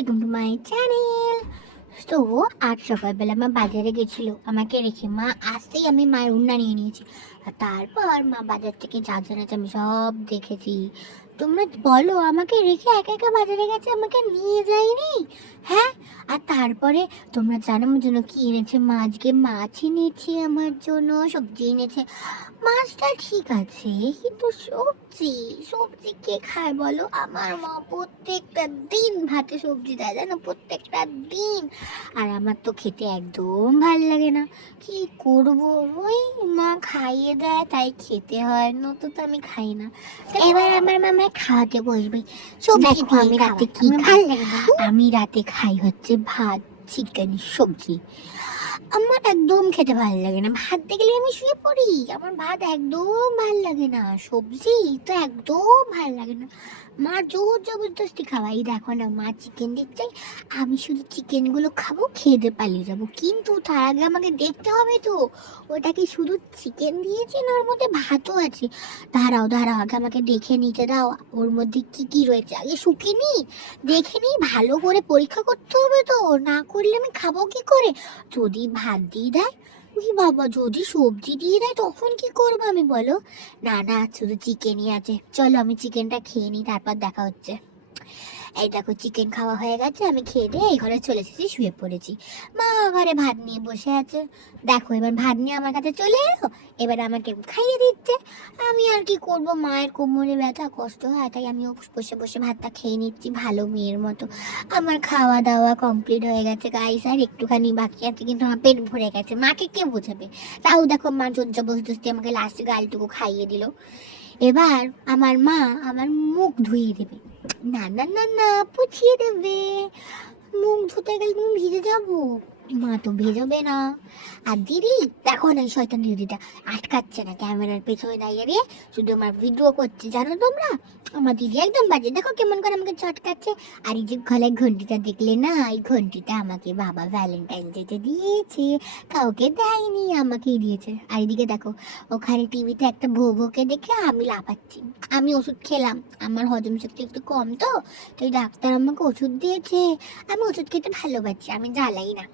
Welcome to my channel. তো আজ সকালবেলা মা বাজারে গেছিল আমাকে রেখে। মা আসতেই আমি মায়ের উন্না নিয়ে নিয়েছি। আর তারপর মা বাজার থেকে যা জেনেছে আমি সব দেখেছি। তোমরা বলো, আমাকে রেখে একা একা বাজারে গেছে, আমাকে নিয়ে যায়নি? হ্যাঁ। আর তারপরে তোমরা জানো আমার জন্য কি এনেছে? মা আজকে মাছ এনেছে আমার জন্য, সবজি এনেছে। মাছটা ঠিক আছে, কিন্তু সবজি সবজি কে খায় বলো? আমার মা প্রত্যেকটা দিন ভাতে সবজি দেয়, জানো, প্রত্যেকটা দিন। আর আমার তো খেতে একদম ভাল লাগে না। কি করব, ওই মা খাইয়ে দেয় তাই খেতে হয়, নয়তো তো আমি খাই না। তো এবার আমার মামা খাওয়াতে বসবে সবজি দিয়ে। আমি রাতে কি খাই? আমি রাতে খাই হচ্ছে ভাত, চিকেন, সবজি। আমার একদম খেতে ভালো লাগে না। ভাত দেখলে আমি শুয়ে পড়ি। আমার ভাত একদম ভাল লাগে না, সবজি তো একদম ভাল লাগে না। মা জোর জবরদস্তি খাওয়াই, দেখো না, মা চিকেন দিচ্ছে, আমি শুধু চিকেন গুলো খাবো, খেয়ে দিয়ে পালিয়ে যাবো। কিন্তু তার আগে আমাকে দেখতে হবে তো ওটা কি শুধু চিকেন দিয়েছে না ওর মধ্যে ভাতও আছে। দাঁড়াও দাঁড়াও, আগে আমাকে দেখে নিতে দাও ওর মধ্যে কি কি রয়েছে। আগে শুকে নি, দেখে নি, ভালো করে পরীক্ষা করতে হবে তো, না করলে আমি খাবো কি করে? যদি ভাত দিয়ে দেয়, উই বাবা, যদি সবজি দিয়ে দেয় তখন কি করবো আমি, বলো? না না, শুধু চিকেনই আছে, চলো আমি চিকেনটা খেয়ে নিই, তারপর দেখা হচ্ছে। এই দেখো, চিকেন খাওয়া হয়ে গেছে, আমি খেয়ে দিয়ে এই ঘরে চলে এসেছি, শুয়ে পড়েছি। মা ঘরে ভাত নিয়ে বসে আছে। দেখো, এবার ভাত নিয়ে আমার কাছে চলে এলো, এবার আমাকে খাইয়ে দিচ্ছে। আমি আর কি করব, মায়ের কোমরে ব্যথা, কষ্ট হয়, তাই আমিও বসে বসে ভাতটা খেয়ে নিচ্ছি ভালো মেয়ের মতো। আমার খাওয়া দাওয়া কমপ্লিট হয়ে গেছে গাইস, আর একটুখানি বাকি আছে, কিন্তু আমার পেট ভরে গেছে। মাকে কে বোঝাবে? তাও দেখো, মা জোর জবরদস্তি আমাকে লাস্টে গালটুকু খাইয়ে দিল। এবার আমার মা আমার মুখ ধুইয়ে দেবে। না না না না, পুছিয়ে দেবে। মুখ ধুতে গেলে তুমি ভিজে যাবো, মা তো ভেজাবে না। আর দিদি, দেখো না, এই শয়তান দিদিটা আটকাচ্ছে না, ক্যামেরার পেছনে দাঁড়িয়ে শুধু আমার ভিডিও করছে, জানো তোমরা? আমার দিদি একদম বাজে, দেখো কেমন করে আমাকে চটকাচ্ছে। আর এই যে গলায় ঘন্টিটা দেখলে না, এই ঘন্টিটা আমাকে বাবা ভ্যালেন্টাইন ডেতে দিয়েছে, কাউকে দেয়নি, আমাকেই দিয়েছে। আর এদিকে দেখো, ওখানে টিভিতে একটা ভোকে দেখে আমি লাফাচ্ছি। আমি ওষুধ খেলাম, আমার হজম শক্তি একটু কম তো, তাই ডাক্তার আমাকে ওষুধ দিয়েছে। আমি ওষুধ খেতে ভালোবাসি, আমি জ্বালাই না।